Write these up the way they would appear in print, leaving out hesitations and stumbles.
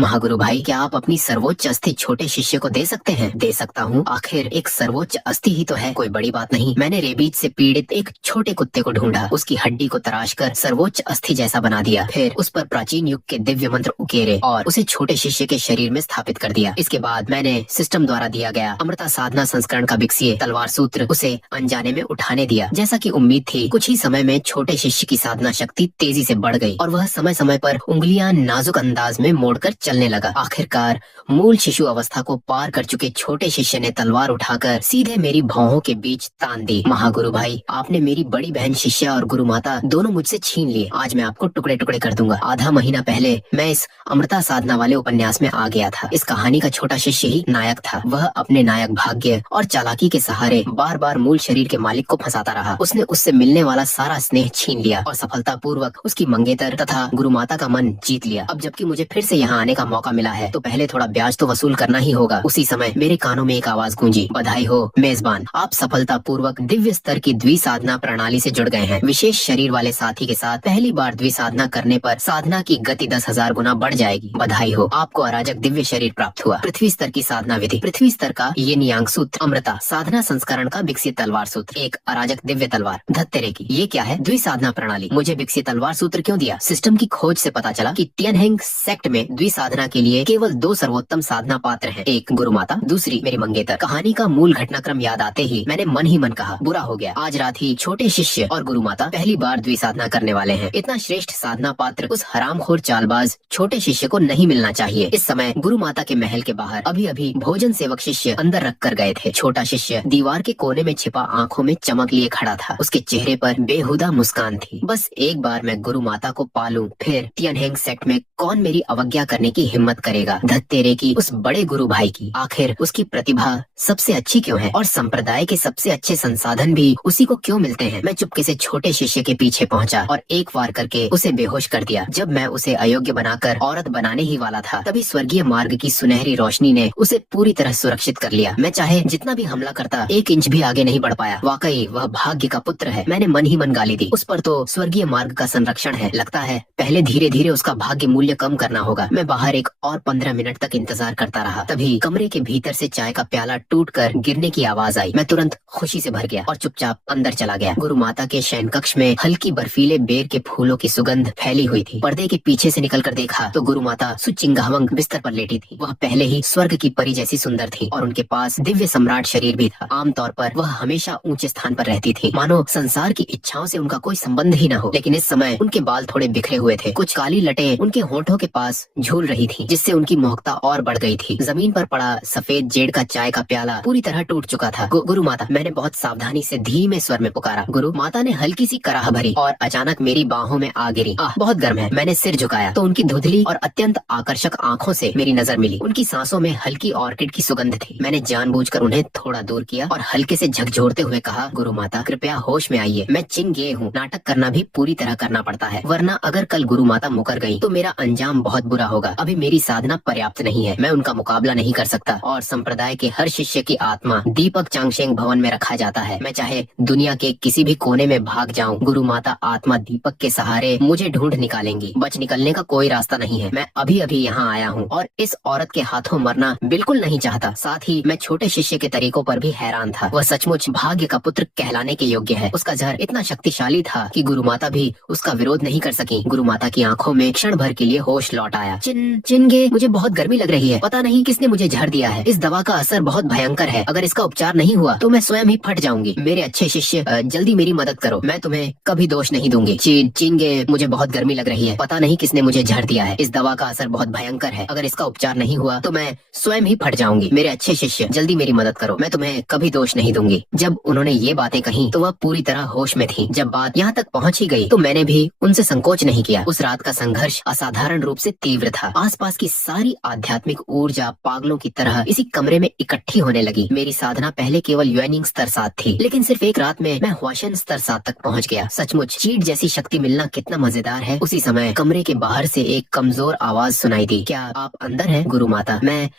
महागुरु भाई, क्या आप अपनी सर्वोच्च अस्थि छोटे शिष्य को दे सकते हैं? दे सकता हूँ, आखिर एक सर्वोच्च अस्थि ही तो है, कोई बड़ी बात नहीं। मैंने रेबीज से पीड़ित एक छोटे कुत्ते को ढूंढा, उसकी हड्डी को तराश कर सर्वोच्च अस्थि जैसा बना दिया, फिर उस पर प्राचीन युग के दिव्य मंत्र उकेरे और उसे छोटे शिष्य के शरीर में स्थापित कर दिया। इसके बाद मैंने सिस्टम द्वारा दिया गया अमृता साधना संस्करण का विकसित तलवार सूत्र उसे अनजाने में उठाने दिया। जैसा कि उम्मीद थी, कुछ ही समय में छोटे शिष्य की साधना शक्ति तेजी से बढ़ गई और वह समय समय पर उंगलियां नाजुक अंदाज में मोड़कर चलने लगा। आखिरकार मूल शिशु अवस्था को पार कर चुके छोटे शिष्य ने तलवार उठाकर सीधे मेरी भौहों के बीच तान दी। महागुरु भाई, आपने मेरी बड़ी बहन शिष्या और गुरु माता दोनों मुझसे छीन लिए। आज मैं आपको टुकड़े टुकड़े कर दूंगा। आधा महीना पहले मैं इस अमृता साधना वाले उपन्यास में आ गया था। इस कहानी का छोटा शिष्य ही नायक था। वह अपने नायक भाग्य और चालाकी के सहारे बार बार मूल शरीर के मालिक को फंसाता रहा। उसने उससे मिलने वाला सारा स्नेह छीन लिया और सफलतापूर्वक उसकी मंगेतर तथा गुरु माता का मन जीत लिया। अब जबकि मुझे फिर से यहाँ आने का मौका मिला है, तो पहले थोड़ा ब्याज तो वसूल करना ही होगा। उसी समय मेरे कानों में एक आवाज गूंजी, बधाई हो मेजबान, आप सफलतापूर्वक दिव्य स्तर की द्विसाधना प्रणाली से जुड़ गए हैं। विशेष शरीर वाले साथी के साथ पहली बार द्विसाधना करने पर साधना की गति 10,000 गुना बढ़ जाएगी। बधाई हो, आपको अराजक दिव्य शरीर प्राप्त हुआ। पृथ्वी स्तर की साधना विधि, पृथ्वी स्तर का ये नियांग सूत्र अमृता साधना संस्करण का विकसित तलवार सूत्र, एक अराजक दिव्य तलवार। धत्तेरे की, ये क्या है? द्विसाधना प्रणाली। मुझे विकसित तलवार सूत्र क्यों दिया? सिस्टम की खोज से पता चला कि टियनहेंग सेक्ट में द्विसाधना के लिए केवल 2 सर्वोत्तम साधना पात्र हैं, एक गुरु माता, दूसरी मेरी मंगेतर। कहानी का मूल घटनाक्रम याद आते ही मैंने मन ही मन कहा, बुरा हो गया। आज रात ही छोटे शिष्य और गुरु माता पहली बार द्विसाधना करने वाले हैं। इतना श्रेष्ठ साधना पात्र उस हरामखोर चालबाज छोटे शिष्य को नहीं मिलना चाहिए। इस समय गुरु माता के महल के बाहर अभी अभी भोजन सेवक शिष्य अंदर रख कर गए थे। छोटा शिष्य दीवार के कोने में छिपा आंखों में चमक लिए खड़ा था। उसके चेहरे पर बेहुदा मुस्कान थी। बस एक बार मैं गुरु माता को पालूं, फिर टियनहेंग सेक्ट में कौन मेरी अवज्ञा करने की हिम्मत करेगा। धत्तेरे की उस बड़े गुरु भाई की, आखिर उसकी प्रतिभा सबसे अच्छी क्यों है और संप्रदाय के सबसे अच्छे संसाधन भी उसी को क्यों मिलते हैं। मैं चुपके से छोटे शिष्य के पीछे पहुंचा और एक वार करके उसे बेहोश कर दिया। जब मैं उसे अयोग्य बनाकर औरत बनाने ही वाला था, तभी स्वर्गीय मार्ग की सुनहरी रोशनी ने उसे पूरी तरह सुरक्षित कर लिया। मैं चाहे जितना भी हमला करता, 1 इंच भी आगे नहीं बढ़ पाया। वाकई वह भाग्य का पुत्र है। मैंने मन ही मन गाली दी। उस पर तो स्वर्गीय मार्ग का संरक्षण है। लगता है पहले धीरे धीरे उसका भाग्य मूल्य कम करना होगा। मैं बाहर एक और 15 मिनट तक इंतजार करता रहा। तभी कमरे के भीतर से चाय का प्याला टूटकर गिरने की आवाज आई। मैं तुरंत खुशी से भर गया और चुपचाप अंदर चला गया। गुरु माता के शयन कक्ष में हल्की बर्फीले बेर के फूलों की सुगंध फैली हुई थी। पर्दे के पीछे से निकलकर देखा तो गुरु माता सुचिंगावंग बिस्तर पर लेटी थी। वह पहले ही स्वर्ग की परी जैसी सुंदर थी और उनके पास दिव्य सम्राट शरीर भी था। आमतौर पर वह हमेशा ऊंचे स्थान पर रहती थी, मानो संसार की इच्छाओं से उनका कोई संबंध ही न हो। लेकिन इस समय उनके बाल थोड़े बिखरे हुए थे। कुछ काली लटें उनके होठों के पास झूल रही थी, जिससे उनकी मोहकता और बढ़ गई थी। जमीन पर पड़ा सफेद जेड का चाय का प्याला पूरी तरह टूट चुका था। गुरु माता, मैंने बहुत सावधानी से धीमे स्वर में पुकारा। गुरु माता ने हल्की सी कराह भरी और अचानक मेरी बाहों में आ गिरी। आह, बहुत गर्म है। मैंने सिर झुकाया तो उनकी धुंधली और अत्यंत आकर्षक आंखों से मेरी नजर मिली। उनकी सांसों में हल्की ऑर्किड की सुगंध थी। मैंने जानबूझकर उन्हें थोड़ा दूर किया और हल्के से झकझोरते हुए कहा, गुरु माता कृपया होश में आइए। मैं चिन गए हूँ, नाटक करना भी पूरी तरह करना पड़ता है, वरना अगर कल गुरु माता मुकर गयी तो मेरा अंजाम बहुत बुरा होगा। अभी मेरी साधना पर्याप्त नहीं है, मैं उनका मुकाबला नहीं कर सकता और संप्रदाय के हर शिष्य की आत्मा दीपक चांगशेंग भवन में रखा जाता है। मैं चाहे दुनिया के किसी भी कोने में भाग जाऊं, गुरु माता आत्मा दीपक के सहारे मुझे ढूंढ निकालेंगी। बच निकलने का कोई रास्ता नहीं है। मैं अभी अभी यहाँ आया हूँ और इस औरत के हाथों मरना बिल्कुल नहीं चाहता। साथ ही मैं छोटे शिष्य के तरीकों पर भी हैरान था। वह सचमुच भाग्य का पुत्र कहलाने के योग्य है। उसका जहर इतना शक्तिशाली था कि गुरु माता भी उसका विरोध नहीं कर सकी। गुरु माता की आंखों में क्षण भर के लिए होश लौट आया। चिनगे, मुझे बहुत गर्मी लग रही है। पता नहीं किसने मुझे जहर दिया है। इस दवा का असर बहुत भयंकर है। अगर इसका उपचार नहीं हुआ तो मैं स्वयं ही फट जाऊंगी। मेरे अच्छे शिष्य, जल्दी मेरी मदद करो। मैं तुम्हें कभी दोष नहीं दूंगी। चिनगे, मुझे बहुत गर्मी लग रही है। पता नहीं किसने मुझे जहर दिया है। इस दवा का असर बहुत भयंकर है। अगर इसका उपचार नहीं हुआ तो मैं स्वयं ही फट जाऊंगी। मेरे अच्छे शिष्य, जल्दी मेरी मदद करो। मैं तुम्हें कभी दोष नहीं दूंगी। जब उन्होंने ये बातें कही तो वह पूरी तरह होश में थी। जब बात यहाँ तक पहुँच ही गई तो मैंने भी उनसे संकोच नहीं किया। उस रात का संघर्ष असाधारण रूप से तीव्र था। आसपास की सारी आध्यात्मिक ऊर्जा पागलों की तरह इसी कमरे में इकट्ठी होने लगी। मेरी साधना पहले केवल युएनिंग स्तर 7 थी, लेकिन सिर्फ एक रात में मैं हुआशन स्तर 7 तक पहुंच गया। सचमुच चीट जैसी शक्ति मिलना कितना मजेदार है। उसी समय कमरे के बाहर से एक कमजोर आवाज सुनाई दी। क्या आप अंदर हैं गुरु माता? मैं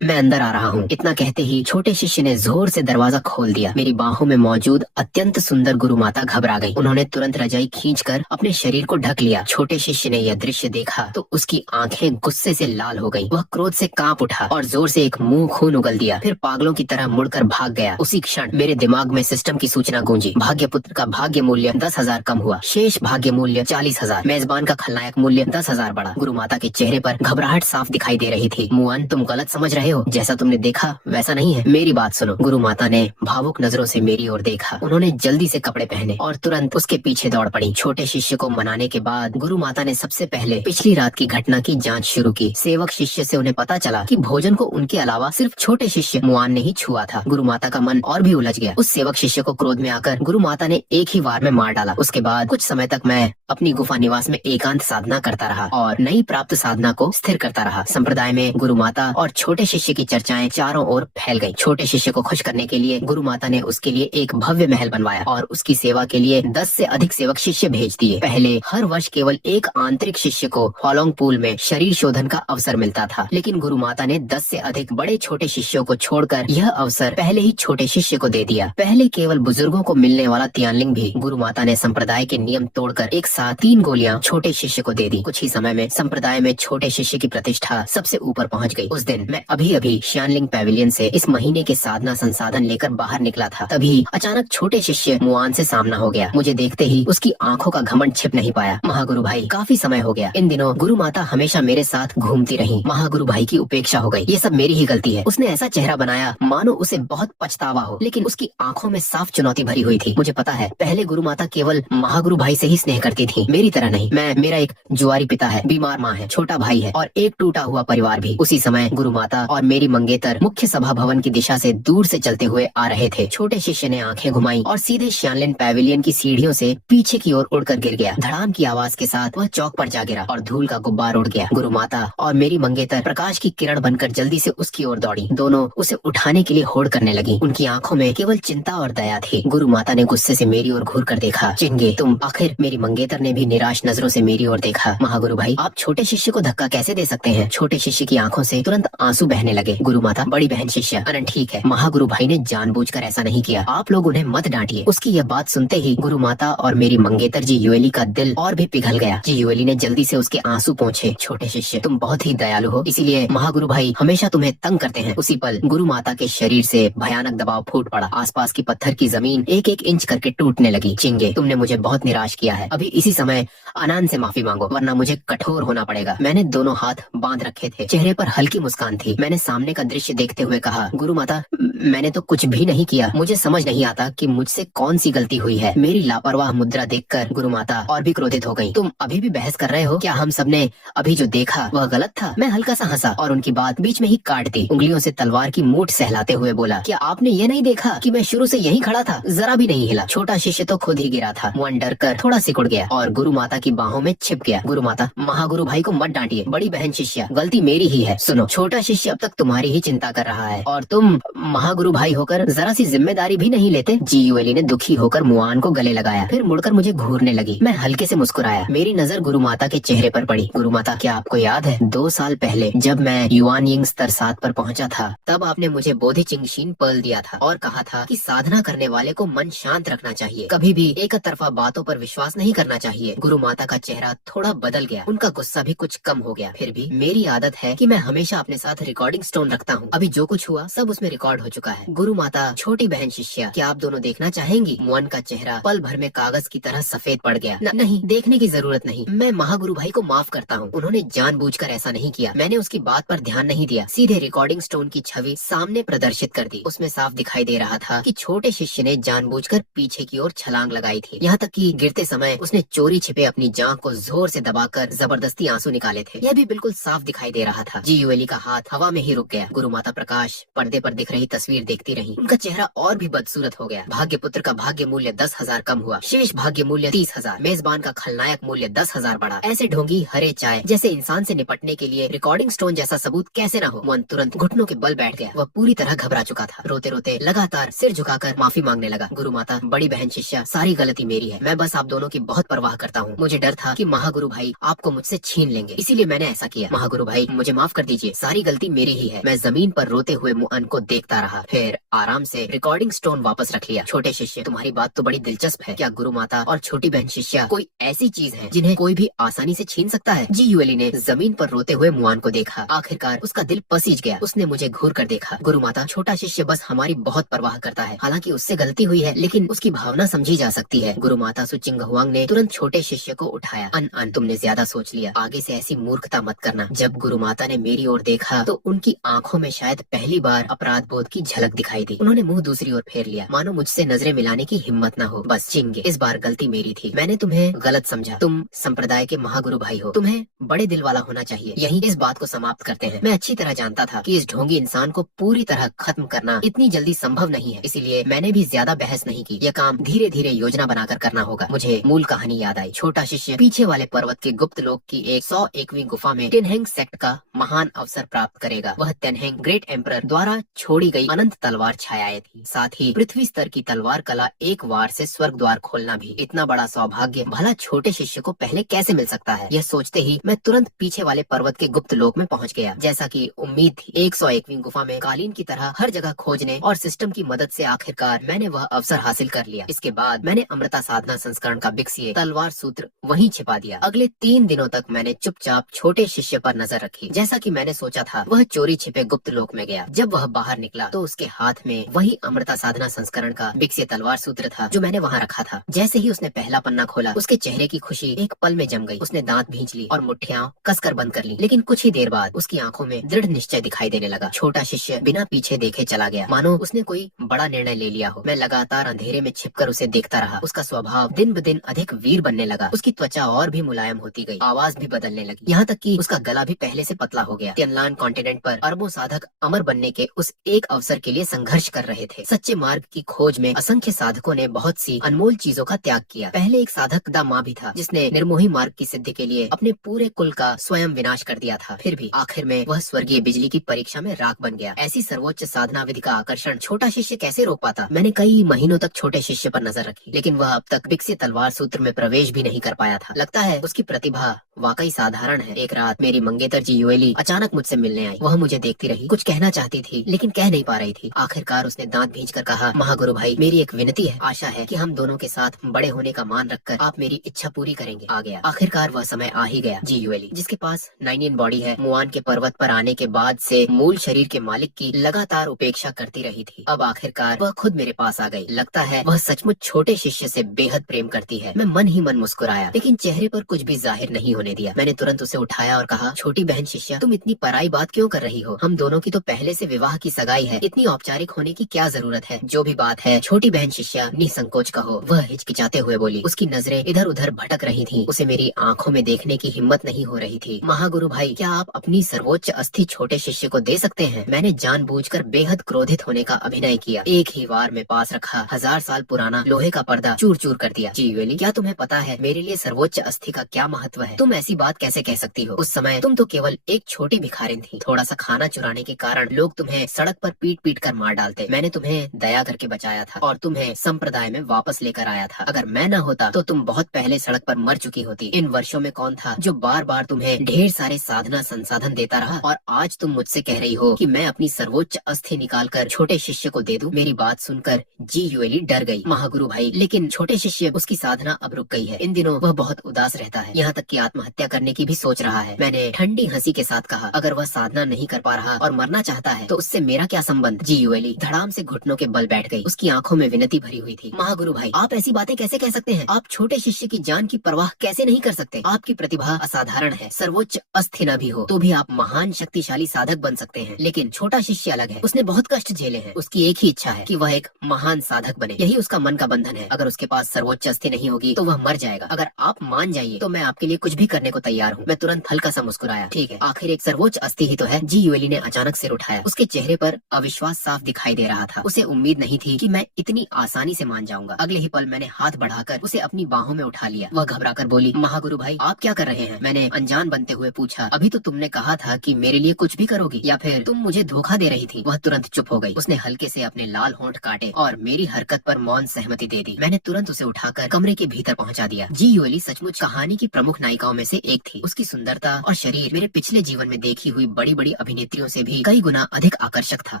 अंदर आ रहा हूँ। इतना कहते ही छोटे शिष्य ने जोर से दरवाजा खोल दिया। मेरी बाहों में मौजूद अत्यंत सुंदर गुरु माता घबरा गई। उन्होंने तुरंत रजाई खींचकर अपने शरीर को ढक लिया। छोटे शिष्य ने यह दृश्य देखा तो उसकी आंखें गुस्से से लाल हो गई। वह क्रोध से कांप उठा और जोर से एक मुंह खून उगल दिया, फिर पागलों की तरह मुड़कर भाग गया। उसी क्षण मेरे दिमाग में सिस्टम की सूचना गूंजी। भाग्यपुत्र का भाग्य मूल्य 10,000 कम हुआ, शेष भाग्य मूल्य 40,000, मेजबान का खलनायक मूल्य 10,000 बढ़ा। गुरु माता के चेहरे पर घबराहट साफ दिखाई दे रही थी। मुआन, तुम गलत समझ रहे हो, जैसा तुमने देखा वैसा नहीं है। मेरी बात सुनो। गुरु माता ने भावुक नजरों से मेरी ओर देखा। उन्होंने जल्दी से कपड़े पहने और तुरंत उसके पीछे दौड़ पड़ी। छोटे शिष्य को मनाने के बाद गुरु माता ने सबसे पहले पिछली रात की घटना की जांच शुरू की। सेवक शिष्य से उन्हें पता चला कि भोजन को उनके अलावा सिर्फ छोटे शिष्य मुआन ने ही छुआ था। गुरु माता का मन और भी उलझ गया। उस सेवक शिष्य को क्रोध में आकर गुरु माता ने एक ही वार में मार डाला। उसके बाद कुछ समय तक मैं अपनी गुफा निवास में एकांत साधना करता रहा और नई प्राप्त साधना को स्थिर करता रहा। संप्रदाय में गुरु माता और छोटे शिष्य की चर्चाएं चारों ओर फैल गई। छोटे शिष्य को खुश करने के लिए गुरु माता ने उसके लिए एक भव्य महल बनवाया और उसकी सेवा के लिए 10 से अधिक सेवक शिष्य भेज दिए। पहले हर वर्ष केवल एक आंतरिक शिष्य को फॉलोंग पूल में शरीर शोधन का अवसर मिलता था, लेकिन गुरु माता ने 10 से अधिक बड़े छोटे शिष्यों को छोड़कर यह अवसर पहले ही छोटे शिष्य को दे दिया। पहले केवल बुजुर्गों को मिलने वाला तियानलिंग भी गुरु माता ने संप्रदाय के नियम तोड़कर एक साथ 3 गोलियां छोटे शिष्य को दे दी। कुछ ही समय में संप्रदाय में छोटे शिष्य की प्रतिष्ठा सबसे ऊपर पहुंच गई। उस दिन मैं अभी श्यानलिंग पैविलियन से इस महीने के साधना संसाधन लेकर बाहर निकला था। तभी अचानक छोटे शिष्य मुआन से सामना हो गया। मुझे देखते ही उसकी आंखों का घमंड छिप नहीं पाया। महागुरु भाई, काफी समय हो गया। इन दिनों गुरु माता हमेशा मेरे साथ घूमती रही। महागुरु भाई की उपेक्षा हो गई। ये सब मेरी ही गलती है। उसने ऐसा चेहरा बनाया मानो उसे बहुत पछतावा हो, लेकिन उसकी आंखों में साफ चुनौती भरी हुई थी। मुझे पता है, पहले गुरु माता केवल महागुरु भाई से ही स्नेह करती थी, मेरी तरह नहीं। मेरा एक जुआरी पिता है, बीमार माँ है, छोटा भाई है और एक टूटा हुआ परिवार भी। उसी समय गुरु माता और मेरी मंगेतर मुख्य सभा भवन की दिशा से दूर से चलते हुए आ रहे थे। छोटे शिष्य ने आंखें घुमाई और सीधे श्यानलिन पैविलियन की सीढ़ियों से पीछे की ओर उड़कर गिर गया। धड़ाम की आवाज के साथ वह चौक पर जा गिरा और धूल का गुब्बार उड़ गया। गुरु माता और मेरी मंगेतर प्रकाश की किरण बनकर जल्दी से उसकी ओर दौड़ी। दोनों उसे उठाने के लिए होड़ करने लगी। उनकी आंखों में केवल चिंता और दया थी। गुरु माता ने गुस्से से मेरी ओर घूर कर देखा। चिंगे तुम। आखिर मेरी मंगेतर ने भी निराश नजरों से मेरी ओर देखा। महागुरु भाई, आप छोटे शिष्य को धक्का कैसे दे सकते हैं? छोटे शिष्य की आंखों से तुरंत आंसू बहने लगे। गुरु माता, बड़ी बहन शिष्य अनंत ठीक है, महागुरु भाई ने जानबूझकर ऐसा नहीं किया, आप लोग उन्हें मत डांटिए। उसकी यह बात सुनते ही गुरु माता और मेरी मंगेतर जी युएली का दिल और भी पिघल गया। जी युएली ने जल्दी से उसके आंसू पोंछे। छोटे शिष्य, तुम बहुत ही दयालु हो, इसीलिए महागुरु भाई हमेशा तुम्हें तंग करते हैं। उसी पल गुरु माता के शरीर से भयानक दबाव फूट पड़ा। आसपास की पत्थर की जमीन एक एक इंच करके टूटने लगी। चिंगे, तुमने मुझे बहुत निराश किया है। अभी इसी समय आनंद से माफी मांगो, वरना मुझे कठोर होना पड़ेगा। मैंने दोनों हाथ बांध रखे थे, चेहरे पर हल्की मुस्कान थी। मैंने सामने का दृश्य देखते हुए कहा, गुरु माता, मैंने तो कुछ भी नहीं किया। मुझे समझ नहीं आता कि मुझसे कौन सी गलती हुई है। मेरी लापरवाह मुद्रा देखकर गुरु माता और भी क्रोधित हो गई। तुम अभी भी बहस कर रहे हो? क्या हम सबने अभी जो देखा वह गलत था? मैं हल्का सा हंसा और उनकी बात बीच में ही काट दी। उंगलियों से तलवार की मूठ सहलाते हुए बोला, क्या आपने ये नहीं देखा कि मैं शुरू से यहीं खड़ा था, जरा भी नहीं हिला? छोटा शिष्य तो खुद ही गिरा था। मुआन डर कर थोड़ा सिकुड़ गया और गुरु माता की बाहों में छिप गया। गुरु माता, महागुरु भाई को मत डांटिए, बड़ी बहन शिष्य, गलती मेरी ही है। सुनो, छोटा शिष्य अब तक तुम्हारी ही चिंता कर रहा है और तुम महागुरु भाई होकर जरा सी जिम्मेदारी भी नहीं लेते। जी युएली ने दुखी होकर मुआन को गले लगाया, फिर मुड़कर मुझे घूरने लगी। मैं हल्के से मुस्कुराया। मेरी नजर गुरु माता के चेहरे पर पड़ी। गुरु माता, क्या आपको याद है 2 साल पहले जब मैं युआन यिंग स्तर 7 पर पहुंचा था, तब आपने मुझे बोधि चिंगशीन पर्ल दिया था और कहा था कि साधना करने वाले को मन शांत रखना चाहिए, कभी भी एक तरफा बातों पर विश्वास नहीं करना चाहिए। गुरु माता का चेहरा थोड़ा बदल गया, उनका गुस्सा भी कुछ कम हो गया। फिर भी मेरी आदत है कि मैं हमेशा अपने साथ रिकॉर्डिंग स्टोन रखता हूँ। अभी जो कुछ हुआ सब उसमें रिकॉर्ड हो चुका है। गुरु माता, छोटी बहन शिष्या, क्या आप दोनों देखना चाहेंगी? मुआन का चेहरा पल भर में कागज की तरह सफेद पड़ गया। नहीं, देखने की जरूरत नहीं। मैं महागुरु भाई को माफ करता हूँ, उन्होंने जानबूझकर ऐसा नहीं किया। मैंने उसकी बात पर ध्यान नहीं दिया। सीधे रिकॉर्डिंग स्टोन की छवि सामने प्रदर्शित कर दी। उसमें साफ दिखाई दे रहा था कि छोटे शिष्य ने जानबूझकर पीछे की ओर छलांग लगाई थी। यहाँ तक कि गिरते समय उसने चोरी छिपे अपनी जांघ को जोर से दबाकर जबरदस्ती आंसू निकाले थे। यह भी बिल्कुल साफ दिखाई दे रहा था। जी युएली का हाथ हवा में ही रुक गया। गुरु माता प्रकाश पर्दे पर दिख रही तस्वीर देखती रही। उनका चेहरा और भी बदसूरत हो गया। भाग्यपुत्र का भाग्य मूल्य 10,000 कम हुआ, शेष भाग्य मूल्य 30,000, मेजबान का खलनायक मूल्य 10,000 बढ़ा। ऐसे ढोंगी हरे चाय जैसे इंसान से निपटने के लिए रिकॉर्डिंग स्टोन जैसा सबूत कैसे न हो? मुआन तुरंत घुटनों के बल बैठ गया। वह पूरी तरह घबरा चुका था। रोते रोते लगातार सिर झुकाकर माफी मांगने लगा। गुरु माता, बड़ी बहन शिष्या, सारी गलती मेरी है। मैं बस आप दोनों की बहुत परवाह करता हूँ। मुझे डर था कि महागुरु भाई आपको मुझसे छीन लेंगे, इसीलिए मैंने ऐसा किया। महागुरु भाई, मुझे माफ कर दीजिए, सारी गलती मेरी ही है। मैं जमीन पर रोते हुए मुआन को देखता रहा, फिर आराम से रिकॉर्डिंग स्टोन वापस रख लिया। छोटे शिष्य, तुम्हारी बात तो बड़ी दिलचस्प है। क्या गुरु माता और छोटी बहन शिष्या कोई ऐसी चीज है जिन्हें कोई भी आसानी से छीन सकता है? जी युएली ने जमीन पर रोते हुए मुआन को देखा। आखिरकार उसका दिल पसीज गया। उसने मुझे घूर कर देखा। गुरु माता, छोटा शिष्य बस हमारी बहुत परवाह करता है। हालांकि उससे गलती हुई है, लेकिन उसकी भावना समझी जा सकती है। गुरु माता सुचिंग हुआंग ने तुरंत छोटे शिष्य को उठाया। अन तुमने ज्यादा सोच लिया, आगे से ऐसी मूर्खता मत करना। जब गुरु माता ने मेरी ओर देखा तो उनकी आंखों में शायद पहली बार अपराध बोध की झलक दिखाई दी। उन्होंने मुंह दूसरी ओर फेर लिया, मानो मुझसे नजरें मिलाने की हिम्मत न हो। बस चिंगे, इस बार गलती मेरी थी। मैंने तुम्हें गलत समझा। तुम संप्रदाय के महागुरु भाई हो, तुम्हें बड़े दिल वाला होना चाहिए। यही इस बात को समाप्त करते हैं। मैं अच्छी तरह जानता था कि इस ढोंगी इंसान को पूरी तरह खत्म करना इतनी जल्दी संभव नहीं है, इसीलिए मैंने भी ज्यादा बहस नहीं की। यह काम धीरे धीरे योजना बनाकर करना होगा। मुझे मूल कहानी याद आई। छोटा शिष्य पीछे वाले पर्वत के गुप्त लोक की एक 101वीं गुफा में टेनहेंग सेक्ट का महान अवसर प्राप्त करेगा। वह टेनहेंग ग्रेट एम्परर द्वारा छोड़ी गई अनंत तलवार छायाएं थी। साथ ही पृथ्वी स्तर की तलवार कला एक वार से स्वर्ग द्वार खोलना भी। इतना बड़ा सौभाग्य भला छोटे शिष्य को पहले कैसे मिल सकता है? यह सोचते ही मैं तुरंत पीछे वाले पर्वत के गुप्त लोक में पहुंच गया। जैसा कि उम्मीद थी, 101वीं गुफा में कालीन की तरह हर जगह खोजने और सिस्टम की मदद से आखिरकार मैंने वह अवसर हासिल कर लिया। इसके बाद मैंने अमृता साधना संस्करण का बिक्सिए तलवार सूत्र वहीं छिपा दिया। अगले 3 दिनों तक मैंने चुपचाप छोटे शिष्य पर नजर रखी। जैसा कि मैंने सोचा था, वह चोरी छिपे गुप्त लोक में गया। जब वह बाहर निकला तो उसके हाथ में वही अमृता साधना संस्करण का बिक्सिए तलवार सूत्र था जो मैंने वहाँ रखा था। जैसे ही उसने पहला पन्ना खोला, उसके चेहरे की खुशी एक पल में जम गई। उसने दांत भींच ली और मुट्ठियां कसकर बंद कर ली। लेकिन कुछ ही देर बाद उसकी आंखों में दृढ़ निश्चय दिखाई देने लगा। छोटा शिष्य बिना पीछे देखे चला गया, मानो उसने कोई बड़ा निर्णय ले लिया हो। मैं लगातार अंधेरे में छिपकर उसे देखता रहा। उसका स्वभाव दिन ब दिन अधिक वीर बनने लगा। उसकी त्वचा और भी मुलायम होती गई, आवाज भी बदलने लगी, यहाँ तक कि उसका गला भी पहले से पतला हो गया। तियानलान कॉन्टिनेंट पर अरबों साधक अमर बनने के उस एक अवसर के लिए संघर्ष कर रहे थे। सच्चे मार्ग की खोज में असंख्य साधकों ने बहुत सी अनमोल चीजों का त्याग किया। पहले एक साधक दा माँ भी था जिसने निर्मोही मार्ग की सिद्धि के लिए अपने पूरे कुल का स्वयं विनाश कर दिया था। फिर भी आखिर में वह स्वर्गीय बिजली की परीक्षा में राख बन गया। ऐसी सर्वोच्च साधना विधि का आकर्षण छोटा शिष्य कैसे रोक पाता? मैंने कई महीनों तक छोटे शिष्य पर नजर रखी, लेकिन वह अब तक विकसित तलवार सूत्र में प्रवेश भी नहीं कर पाया था। लगता है उसकी प्रतिभा वाकई साधारण है। एक रात मेरी मंगेतर जी युएली अचानक मुझसे मिलने आई। वह मुझे देखती रही, कुछ कहना चाहती थी लेकिन कह नहीं पा रही थी। आखिरकार उसने दांत भींचकर कहा, महागुरु भाई, मेरी एक विनती है। आशा है कि हम दोनों के साथ बड़े होने का मान रखकर आप मेरी इच्छा पूरी करेंगे। आ गया, आखिरकार वह समय आ ही गया। जी युएली, जिसके पास 9 बॉडी है, मुआन के पर्वत पर आने के बाद से मूल शरीर के मालिक की लगातार उपेक्षा करती रही थी। अब आखिरकार वह खुद मेरे पास आ गई। लगता है वह सचमुच छोटे शिष्य से बेहद प्रेम करती है। मैं मन ही मन मुस्कुराया, लेकिन चेहरे पर कुछ भी जाहिर नहीं होने दिया। मैंने तुरंत उसे उठाया और कहा, छोटी बहन शिष्या, तुम इतनी पराई बात क्यों कर रही हो? हम दोनों की तो पहले से विवाह की सगाई है, इतनी औपचारिक होने की क्या जरूरत है? जो भी बात है छोटी बहन शिष्या, निसंकोच कहो। वह हिचकिचाते हुए बोली। उसकी नजरें इधर उधर भटक रही थी। उसे मेरी आंखों में देखने की हिम्मत नहीं हो रही थी। महागुरु भाई, क्या आप अपनी सर्वोच्च अस्थि छोटे शिष्य को दे सकते हैं? मैंने जानबूझकर बेहद क्रोधित होने का अभिनय किया। एक ही वार में पास रखा 1000 साल पुराना लोहे का पर्दा चूर चूर कर दिया। जी युएली, क्या तुम्हें पता है मेरे लिए सर्वोच्च अस्थि का क्या महत्व है? तुम ऐसी बात कैसे कह सकती हो? उस समय तुम तो केवल एक छोटी भिखारिन थी। थोड़ा सा खाना चुराने के कारण लोग तुम्हें सड़क पर पीट पीट कर मार डालते। मैंने तुम्हें दया करके बचाया था और तुम्हें संप्रदाय में वापस लेकर आया था। अगर मैं न होता तो तुम बहुत पहले सड़क पर मर चुकी होती। इन वर्षों में कौन था जो बार बार तुम्हें ढेर सारे साधना संसाधन देता रहा, और आज तुम मुझसे कह रही हो कि मैं अपनी सर्वोच्च अस्थि निकालकर छोटे शिष्य को दे दूं? मेरी बात सुनकर जी युएली डर गई। महागुरु भाई, लेकिन छोटे शिष्य, उसकी साधना अब रुक गई है। इन दिनों वह बहुत उदास रहता है, यहाँ तक कि आत्महत्या करने की भी सोच रहा है। मैंने ठंडी हंसी के साथ कहा, अगर वह साधना नहीं कर पा रहा और मरना चाहता है तो उससे मेरा क्या संबंध? जी युएली धड़ाम से घुटनों के बल बैठ गई। उसकी आंखों में विनती भरी हुई थी। महागुरु भाई, आप ऐसी बातें कैसे कह सकते हैं? आप छोटे शिष्य की जान की परवाह कैसे नहीं कर सकते? आपकी प्रतिभा असाधारण है। सर्वोच्च अस्थि न भी हो तो भी आप महान शक्तिशाली साधक बन सकते हैं। लेकिन छोटा शिष्य अलग है। उसने बहुत कष्ट झेले हैं। उसकी एक ही इच्छा है कि वह एक महान साधक बने। यही उसका मन का बंधन है। अगर उसके पास सर्वोच्च अस्थि नहीं होगी तो वह मर जाएगा। अगर आप मान जाइए तो मैं आपके लिए कुछ भी करने को तैयार हूँ। मैं तुरंत हल्का सा मुस्कुराया। ठीक है, आखिर एक सर्वोच्च अस्थि ही तो है। जी युएली ने अचानक सिर उठाया। उसके चेहरे पर अविश्वास साफ दिखाई दे रहा था। उसे उम्मीद नहीं थी कि मैं इतनी आसानी से मान जाऊंगा। अगले ही पल मैंने हाथ बढ़ाकर उसे अपनी बाहों में उठा लिया। वह घबराकर बोली, महागुरु भाई, आप क्या कर रहे हैं? मैंने अनजान बनते हुए पूछा, अभी तो तुमने कहा था कि मेरे लिए कुछ भी करोगी, या फिर तुम मुझे धोखा दे रही थी? वह तुरंत चुप हो गई। उसने हल्के से अपने लाल होंठ काटे और मेरी हरकत पर मौन सहमति दे दी। मैंने तुरंत उसे उठाकर कमरे के भीतर पहुंचा दिया। जी युएली सचमुच कहानी की प्रमुख नायिकाओं में में से एक थी। उसकी सुंदरता और शरीर मेरे पिछले जीवन में देखी हुई बड़ी बड़ी अभिनेत्रियों से भी कई गुना अधिक आकर्षक था।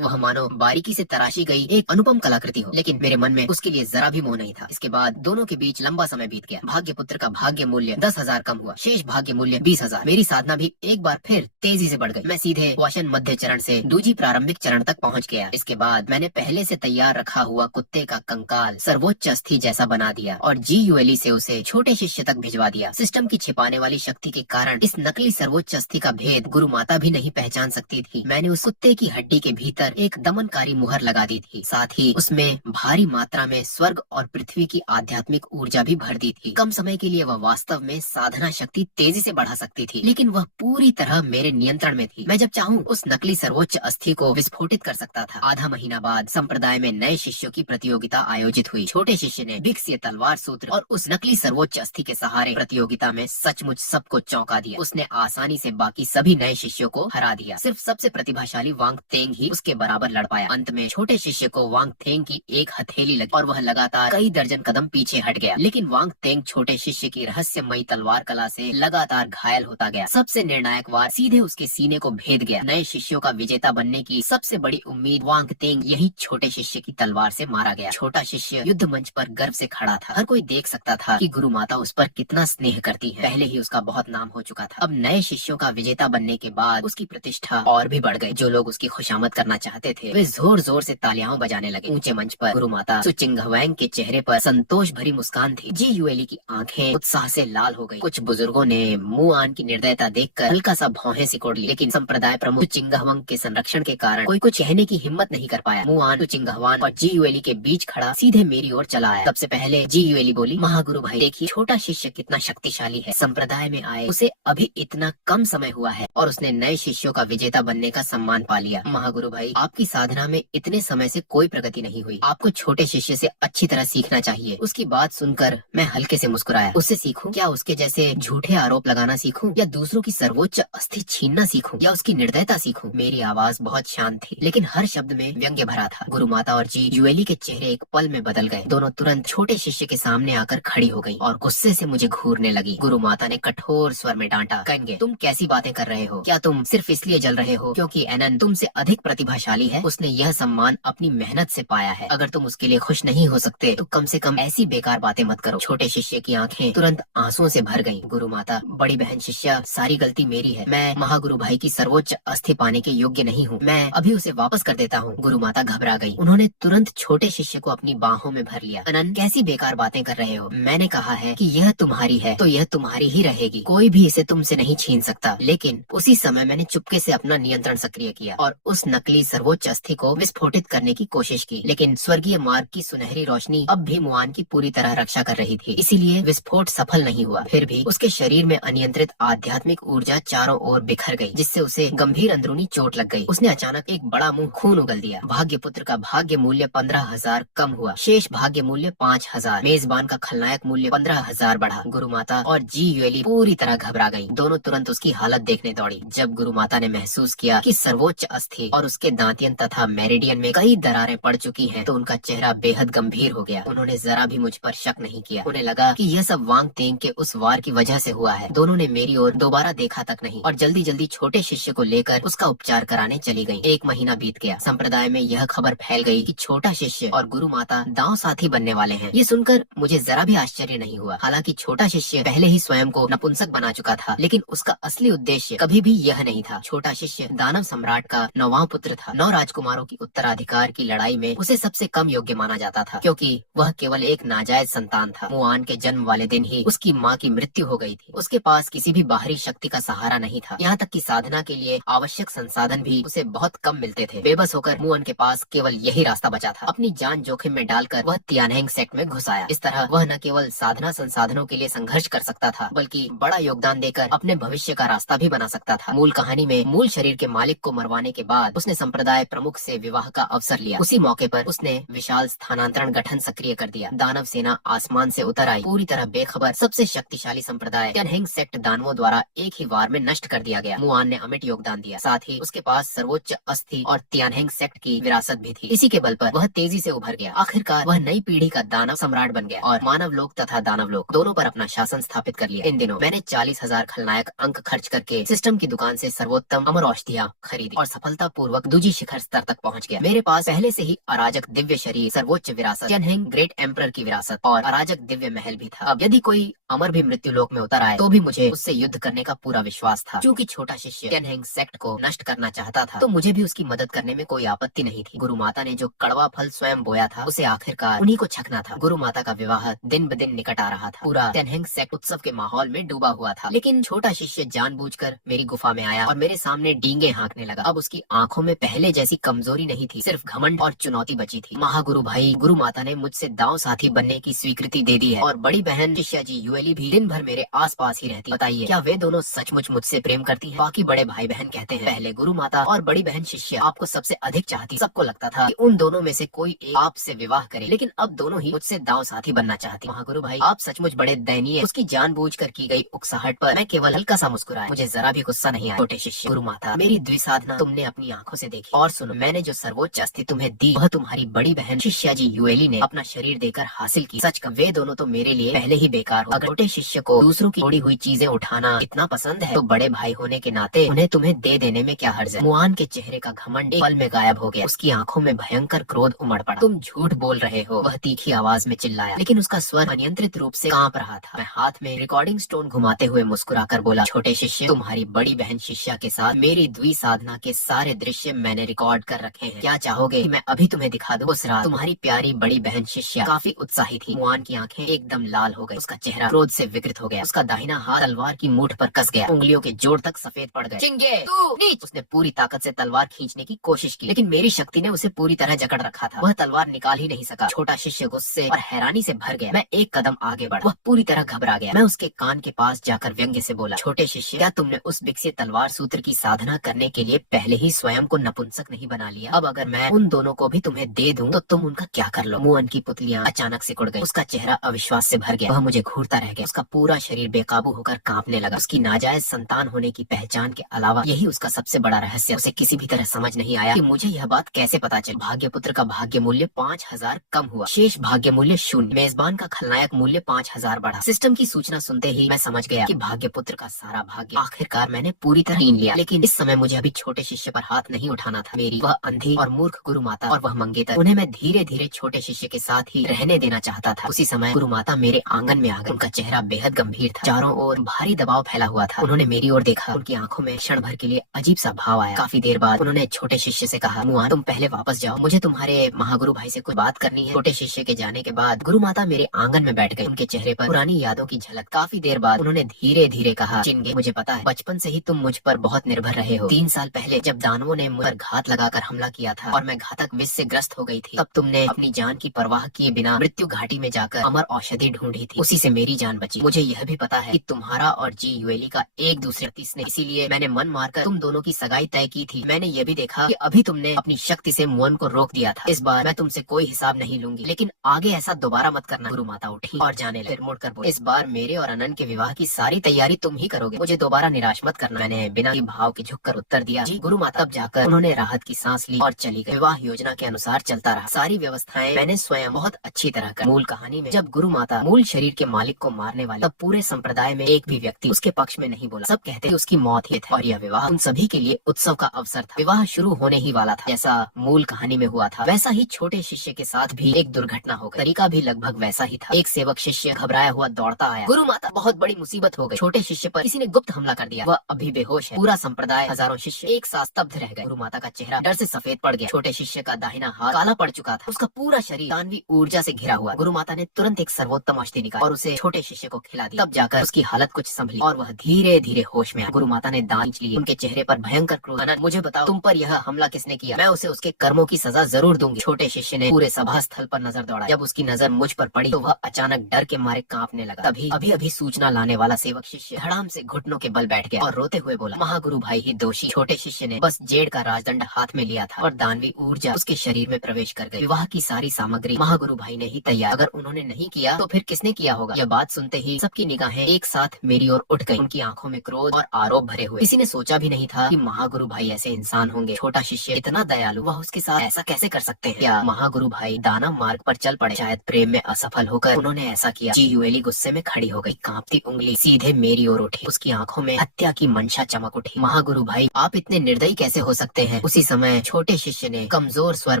वह मानो बारीकी से तराशी गई एक अनुपम कलाकृति हो, लेकिन मेरे मन में उसके लिए जरा भी मोह नहीं था। इसके बाद दोनों के बीच लंबा समय बीत गया। भाग्यपुत्र का भाग्य मूल्य 10,000 कम हुआ, शेष भाग्य मूल्य 20,000। मेरी साधना भी एक बार फिर तेजी से बढ़ गई। मैं सीधे वाशन मध्य चरण से दूजी प्रारंभिक चरण तक पहुंच गया। इसके बाद मैंने पहले से तैयार रखा हुआ कुत्ते का कंकाल सर्वोच्च अस्थि जैसा बना दिया और GULE से उसे छोटे शिष्य तक भिजवा दिया। सिस्टम की छिपाने वाली शक्ति के कारण इस नकली सर्वोच्च अस्थि का भेद गुरु माता भी नहीं पहचान सकती थी। मैंने उस कुत्ते की हड्डी के भीतर एक दमनकारी मुहर लगा दी थी। साथ ही उसमें भारी मात्रा में स्वर्ग और पृथ्वी की आध्यात्मिक ऊर्जा भी भर दी थी। कम समय के लिए वह वास्तव में साधना शक्ति तेजी से बढ़ा सकती थी, लेकिन वह पूरी तरह मेरे नियंत्रण में थी। मैं जब चाहूँ उस नकली सर्वोच्च अस्थि को विस्फोटित कर सकता था। आधा महीना बाद संप्रदाय में नए शिष्यों की प्रतियोगिता आयोजित हुई। छोटे शिष्य ने भिक्सीय तलवार सूत्र और उस नकली सर्वोच्च अस्थि के सहारे प्रतियोगिता में सचमुच सबको चौंका दिया। उसने आसानी से बाकी सभी नए शिष्यों को हरा दिया। सिर्फ सबसे प्रतिभाशाली वांग तेंग ही उसके बराबर लड़ पाया। अंत में छोटे शिष्य को वांग तेंग की एक हथेली लगी और वह लगातार कई दर्जन कदम पीछे हट गया। लेकिन वांग तेंग छोटे शिष्य की रहस्यमयी तलवार कला से लगातार घायल होता गया। सबसे निर्णायक वार सीधे उसके सीने को भेद गया। नए शिष्यों का विजेता बनने की सबसे बड़ी उम्मीद वांग तेंग यही छोटे शिष्य की तलवार से मारा गया। छोटा शिष्य युद्ध मंच पर गर्व से खड़ा था। हर कोई देख सकता था कि गुरु माता उस पर कितना स्नेह करती है। पहले ही उसका बहुत नाम हो चुका था। अब नए शिष्यों का विजेता बनने के बाद उसकी प्रतिष्ठा और भी बढ़ गई। जो लोग उसकी खुशामद करना चाहते थे वे जोर जोर से तालियां बजाने लगे। ऊंचे मंच पर गुरु माता सुचिंगहवैंग के चेहरे पर संतोष भरी मुस्कान थी। GULE की आंखें उत्साह से लाल हो गई। कुछ बुजुर्गों ने मुआन की निर्दयता देखकर हल्का सा भौहें सिकोड़ ली, लेकिन संप्रदाय प्रमुख सुचिंगहवंग के संरक्षण के कारण कोई कुछ कहने की हिम्मत नहीं कर पाया। मुआन सुचिंगहवान और GULE के बीच खड़ा सीधे मेरी ओर चला आया। सबसे पहले GULE बोली, महागुरु भाई देखिए छोटा शिष्य कितना शक्तिशाली है। संप्रदाय में आए उसे अभी इतना कम समय हुआ है और उसने नए शिष्यों का विजेता बनने का सम्मान पा लिया। महागुरु भाई आपकी साधना में इतने समय से कोई प्रगति नहीं हुई। आपको छोटे शिष्य से अच्छी तरह सीखना चाहिए। उसकी बात सुनकर मैं हल्के से मुस्कुराया। उससे सीखूं? क्या उसके जैसे झूठे आरोप लगाना सीखूं, या दूसरों की सर्वोच्च अस्थि छीनना सीखूं, या उसकी निर्दयता सीखूं? मेरी आवाज बहुत शांत थी, लेकिन हर शब्द में व्यंग्य भरा था। गुरु माता और GULE के चेहरे एक पल में बदल गए। दोनों तुरंत छोटे शिष्य के सामने आकर खड़ी हो गई और गुस्से से मुझे घूरने लगी। गुरु माता ने कठोर स्वर में डांटा, कहेंगे तुम कैसी बातें कर रहे हो? क्या तुम सिर्फ इसलिए जल रहे हो क्योंकि एनन तुमसे अधिक प्रतिभाशाली है? उसने यह सम्मान अपनी मेहनत से पाया है। अगर तुम उसके लिए खुश नहीं हो सकते तो कम से कम ऐसी बेकार बातें मत करो। छोटे शिष्य की आंखें तुरंत आंसुओं से भर गईं। गुरु माता, बड़ी बहन शिष्या, सारी गलती मेरी है। मैं महागुरु भाई की सर्वोच्च अस्थि पाने के योग्य नहीं हूँ। मैं अभी उसे वापस कर देता हूँ। गुरु माता घबरा गई। उन्होंने तुरंत छोटे शिष्य को अपनी बाहों में भर लिया। अनन, कैसी बेकार बातें कर रहे हो? मैंने कहा है कि यह तुम्हारी है तो यह तुम्हारी ही रहेगी। कोई भी इसे तुमसे नहीं छीन सकता। लेकिन उसी समय मैंने चुपके से अपना नियंत्रण सक्रिय किया और उस नकली सर्वोच्च अस्थि को विस्फोटित करने की कोशिश की। लेकिन स्वर्गीय मार्ग की सुनहरी रोशनी अब भी मुआन की पूरी तरह रक्षा कर रही थी, इसीलिए विस्फोट सफल नहीं हुआ। फिर भी उसके शरीर में अनियंत्रित आध्यात्मिक ऊर्जा चारों ओर बिखर गई, जिससे उसे गंभीर अंदरूनी चोट लग गई। उसने अचानक एक बड़ा मुंह खून उगल दिया। भाग्यपुत्र का भाग्य मूल्य 15,000 कम हुआ, शेष भाग्य मूल्य 5,000। मेजबान का खलनायक मूल्य 15,000 बढ़ा। गुरु माता और GULE पूरी तरह घबरा गई। दोनों तुरंत उसकी हालत देखने दौड़ी। जब गुरु माता ने महसूस किया कि सर्वोच्च अस्थि और उसके दांतियन तथा मेरिडियन में कई दरारें पड़ चुकी हैं, तो उनका चेहरा बेहद गंभीर हो गया। उन्होंने जरा भी मुझ पर शक नहीं किया। उन्हें लगा कि यह सब वांग तेंग के उस वार की वजह से हुआ है। दोनों ने मेरी ओर दोबारा देखा तक नहीं और जल्दी जल्दी छोटे शिष्य को लेकर उसका उपचार कराने चली गयी। 1 महीना बीत गया। संप्रदाय में यह खबर फैल गई कि छोटा शिष्य और गुरु माता दांव साथी बनने वाले हैं। ये सुनकर मुझे जरा भी आश्चर्य नहीं हुआ। हालांकि छोटा शिष्य पहले ही स्वयं को नपुंसक बना चुका था, लेकिन उसका असली उद्देश्य कभी भी यह नहीं था। छोटा शिष्य दानव सम्राट का 9वां पुत्र था। 9 राजकुमारों की उत्तराधिकार की लड़ाई में उसे सबसे कम योग्य माना जाता था, क्योंकि वह केवल एक नाजायज संतान था। मुआन के जन्म वाले दिन ही उसकी माँ की मृत्यु हो गई थी। उसके पास किसी भी बाहरी शक्ति का सहारा नहीं था। यहाँ तक कि साधना के लिए आवश्यक संसाधन भी उसे बहुत कम मिलते थे। बेबस होकर मुआन के पास केवल यही रास्ता बचा था। अपनी जान जोखिम में डालकर वह तियानहेंग सेक्ट में घुस आया। इस तरह वह न केवल साधना संसाधनों के लिए संघर्ष कर सकता था, बल्कि बड़ा योगदान देकर अपने भविष्य का रास्ता भी बना सकता था। मूल कहानी में मूल शरीर के मालिक को मरवाने के बाद उसने संप्रदाय प्रमुख से विवाह का अवसर लिया। उसी मौके पर उसने विशाल स्थानांतरण गठन सक्रिय कर दिया। दानव सेना आसमान से उतर आई। पूरी तरह बेखबर सबसे शक्तिशाली संप्रदाय तियानहेंग सेक्ट दानवों द्वारा एक ही वार में नष्ट कर दिया गया। मुआन ने अमिट योगदान दिया। साथ ही उसके पास सर्वोच्च अस्थि और तियानहेंग सेक्ट की विरासत भी थी। इसी के बल पर वह तेजी से उभर गया। आखिरकार वह नई पीढ़ी का दानव सम्राट बन गया और मानव लोक तथा दानव लोक दोनों पर अपना शासन स्थापित कर लिया। इन दिनों दिनों मैंने 40,000 खलनायक अंक खर्च करके सिस्टम की दुकान से सर्वोत्तम अमर औषधियाँ खरीदी और सफलता पूर्वक दूजी शिखर स्तर तक पहुँच गया। मेरे पास पहले से ही अराजक दिव्य शरीर, सर्वोच्च विरासत, चेनहेंग ग्रेट एम्परर की विरासत और अराजक दिव्य महल भी था। अब यदि कोई अमर भी मृत्यु लोक में उतर आए तो भी मुझे उससे युद्ध करने का पूरा विश्वास था। क्योंकि छोटा शिष्य चेनहेंग सेक्ट को नष्ट करना चाहता था तो मुझे भी उसकी मदद करने में कोई आपत्ति नहीं थी। गुरु माता ने जो कड़वा फल स्वयं बोया था उसे आखिरकार उन्हीं को छकना था। गुरु माता का विवाह दिन ब दिन निकट आ रहा था। पूरा चेनहेंग सेक्ट उत्सव के माहौल में डूबा हुआ था, लेकिन छोटा शिष्य जानबूझकर मेरी गुफा में आया और मेरे सामने डींगे हाँकने लगा। अब उसकी आंखों में पहले जैसी कमजोरी नहीं थी, सिर्फ घमंड और चुनौती बची थी। महागुरु भाई, गुरु माता ने मुझसे दांव साथी बनने की स्वीकृति दे दी है और बड़ी बहन शिष्या जी यूएली भी दिन भर मेरे आस पास ही रहती। बताइए क्या वे दोनों सचमुच मुझसे प्रेम करती हैं? बाकी बड़े भाई बहन कहते हैं पहले गुरु माता और बड़ी बहन शिष्या आपको सबसे अधिक चाहती। सबको लगता था कि उन दोनों में से कोई एक आपसे विवाह करे, लेकिन अब दोनों ही मुझसे दांव साथी बनना चाहती। महागुरु भाई आप सचमुच बड़े दयनीय। उसकी जानबूझकर की गई उकसाहट पर मैं केवल हल्का सा मुस्कुराया, मुझे जरा भी गुस्सा नहीं आया। छोटे शिष्य, गुरु माता मेरी द्विसाधना तुमने अपनी आंखों से देखी और सुनो, मैंने जो सर्वोच्च अस्थि तुम्हें दी वह तुम्हारी बड़ी बहन शिष्या जी यूएली ने अपना शरीर देकर हासिल की। सच का वे दोनों तो मेरे लिए पहले ही बेकार हो। अगर छोटे शिष्य को दूसरों की जोड़ी हुई चीजें उठाना इतना पसंद है तो बड़े भाई होने के नाते उन्हें तुम्हें दे देने में क्या हर्ज है। मुआन के चेहरे का घमंड एक पल में गायब हो गया। उसकी आंखों में भयंकर क्रोध उमड़ पड़ा। तुम झूठ बोल रहे हो, वह तीखी आवाज में चिल्लाया, लेकिन उसका स्वर अनियंत्रित रूप से कांप रहा था। मैं हाथ में रिकॉर्डिंग स्टोन घुमाते हुए मुस्कुराकर बोला, छोटे शिष्य तुम्हारी बड़ी बहन शिष्या के साथ मेरी द्विसाधना के सारे दृश्य मैंने रिकॉर्ड कर रखे हैं। क्या चाहोगे कि मैं अभी तुम्हें दिखा दूं? उस रात तुम्हारी प्यारी बड़ी बहन शिष्या काफी उत्साही थी। मुआन की आंखें एकदम लाल हो गई, उसका चेहरा क्रोध से विकृत हो गया। उसका दाहिना हाथ तलवार की मूठ पर कस गया, उंगलियों के जोड़ तक सफेद पड़ गए। चिंगे तू नीच! उसने पूरी ताकत से तलवार खींचने की कोशिश की, लेकिन मेरी शक्ति ने उसे पूरी तरह जकड़ रखा था। वह तलवार निकाल ही नहीं सका। छोटा शिष्य गुस्से और हैरानी से भर गया। मैं एक कदम आगे बढ़ा, वह पूरी तरह घबरा गया। मैं उसके कान के पास जाकर व्यंग्य से बोला, छोटे शिष्य क्या तुमने उस विकसित तलवार सूत्र की साधना करने के लिए पहले ही स्वयं को नपुंसक नहीं बना लिया? अब अगर मैं उन दोनों को भी तुम्हें दे दूं तो तुम उनका क्या कर लो? मुअन की पुतलियां अचानक सिकुड़ गई। उसका चेहरा अविश्वास से भर गया। वह मुझे घूरता रह गया। उसका पूरा शरीर बेकाबू होकर कांपने लगा। उसकी नाजायज संतान होने की पहचान के अलावा यही उसका सबसे बड़ा रहस्य। उसे किसी भी तरह समझ नहीं आया कि मुझे यह बात कैसे पता चली। भाग्यपुत्र का भाग्य मूल्य 5,000 कम हुआ, शेष भाग्य मूल्य 0। मेजबान का खलनायक मूल्य 5,000 बढ़ा। सिस्टम की सूचना सुनते ही मैं समझ गया कि भाग्यपुत्र का सारा भाग्य आखिरकार मैंने पूरी तरह छीन लिया। लेकिन इस समय मुझे अभी छोटे शिष्य पर हाथ नहीं उठाना था। मेरी वह अंधी और मूर्ख गुरु माता और वह मंगेतर, उन्हें मैं धीरे धीरे छोटे शिष्य के साथ ही रहने देना चाहता था। उसी समय गुरु माता मेरे आंगन में आ गई। उनका चेहरा बेहद गंभीर था, चारों ओर भारी दबाव फैला हुआ था। उन्होंने मेरी ओर देखा, उनकी आंखों में क्षण भर के लिए अजीब सा भाव आया। काफी देर बाद उन्होंने छोटे शिष्य से कहा, मुआन तुम पहले वापस जाओ, मुझे तुम्हारे महागुरु भाई से कुछ बात करनी है। छोटे शिष्य के जाने के बाद गुरु माता मेरे आंगन में बैठ गई। उनके चेहरे पर पुरानी यादों की झलक। काफी देर बाद उन्होंने धीरे धीरे कहा, चिंगे मुझे पता है बचपन से ही तुम मुझ पर बहुत निर्भर रहे हो। 3 साल पहले जब दानवों ने मुझ पर घात लगाकर हमला किया था और मैं घातक विष से ग्रस्त हो गई थी, तब तुमने अपनी जान की परवाह किए बिना मृत्यु घाटी में जाकर अमर औषधि ढूंढी थी। उसी से मेरी जान बची। मुझे यह भी पता है कि तुम्हारा और जी यूएली का एक दूसरे ने, इसीलिए मैंने मन मारकर तुम दोनों की सगाई तय की थी। मैंने यह भी देखा कि अभी तुमने अपनी शक्ति से मुअन को रोक दिया था। इस बार मैं तुमसे कोई हिसाब नहीं लूंगी, लेकिन आगे ऐसा दोबारा मत करना। गुरु माता उठी और जाने लगी। फिर मुड़कर बोली, इस बार मेरे और अनन के विवाह की सारी तैयारी तुम ही करोगे, मुझे दोबारा निराश मत करना। मैंने बिना भाव के झुककर उत्तर दिया, जी गुरु माता। तब जाकर उन्होंने राहत की सांस ली और चली गई। विवाह योजना के अनुसार चलता रहा। सारी व्यवस्थाएं मैंने स्वयं बहुत अच्छी तरह कर। मूल कहानी में जब गुरु माता मूल शरीर के मालिक को मारने वाले, तब पूरे संप्रदाय में एक भी व्यक्ति उसके पक्ष में नहीं बोला। सब कहते उसकी मौत ही थी और यह विवाह उन सभी के लिए उत्सव का अवसर था। विवाह शुरू होने ही वाला था। जैसा मूल कहानी में हुआ था वैसा ही छोटे शिष्य के साथ भी एक दुर्घटना हो गई। तरीका भी लगभग वैसा ही था। एक सेवक शिष्य घबराया हुआ दौड़ता आया, गुरु माता बहुत बड़ी मुसीबत हो गई, छोटे शिष्य पर किसी ने गुप्त हमला कर दिया, वह अभी बेहोश है। पूरा संप्रदाय, हजारों शिष्य एक साथ स्तब्ध रह गए। गुरु माता का चेहरा डर से सफेद पड़ गया। छोटे शिष्य का दाहिना हाथ काला पड़ चुका था। उसका पूरा शरीर दानवी ऊर्जा से घिरा हुआ। गुरु माता ने तुरंत एक सर्वोत्तम औषधि निकाली और उसे छोटे शिष्य को खिला दी। तब जाकर उसकी हालत कुछ संभली और वह धीरे धीरे होश में आया। गुरु माता ने दांत लिए। उनके चेहरे पर भयंकर क्रोध। अनंत मुझे बताओ, तुम पर यह हमला किसने किया? मैं उसे उसके कर्मों की सजा जरूर दूंगी। छोटे शिष्य ने पूरे सभा स्थल पर नजर दौड़ा। जब उसकी नजर मुझ पर पड़ी तो वह अचानक डर के मारे कांपने लगा। तभी अभी सूचना लाने वाला सेवक शिष्य धड़ाम से घुटनों के बल बैठ गया और रोते हुए बोला, महागुरु भाई ही दोषी। छोटे शिष्य ने बस जेड़ का राजदंड हाथ में लिया था और दानवी ऊर्जा उसके शरीर में प्रवेश कर गई। विवाह की सारी सामग्री महागुरु भाई ने ही तैयार। अगर उन्होंने नहीं किया तो फिर किसने किया होगा? यह बात सुनते ही सबकी निगाहें एक साथ मेरी ओर उठ गई। उनकी आंखों में क्रोध और आरोप भरे हुए। किसी ने सोचा भी नहीं था कि महागुरु भाई ऐसे इंसान होंगे। छोटा शिष्य इतना दयालु, वह उसके साथ ऐसा कैसे कर सकते हैं? क्या महागुरु भाई दानव मार्ग पर चल पड़े? शायद प्रेम में असफल होकर उन्होंने ऐसा किया। जी यूएली गुस्से में खड़ी हो गई। कांपती उठती उंगली सीधे मेरी ओर उठी। उसकी आंखों में हत्या की मंशा चमक उठी। महागुरु भाई, आप इतने निर्दयी कैसे हो सकते हैं? उसी समय छोटे शिष्य ने कमजोर स्वर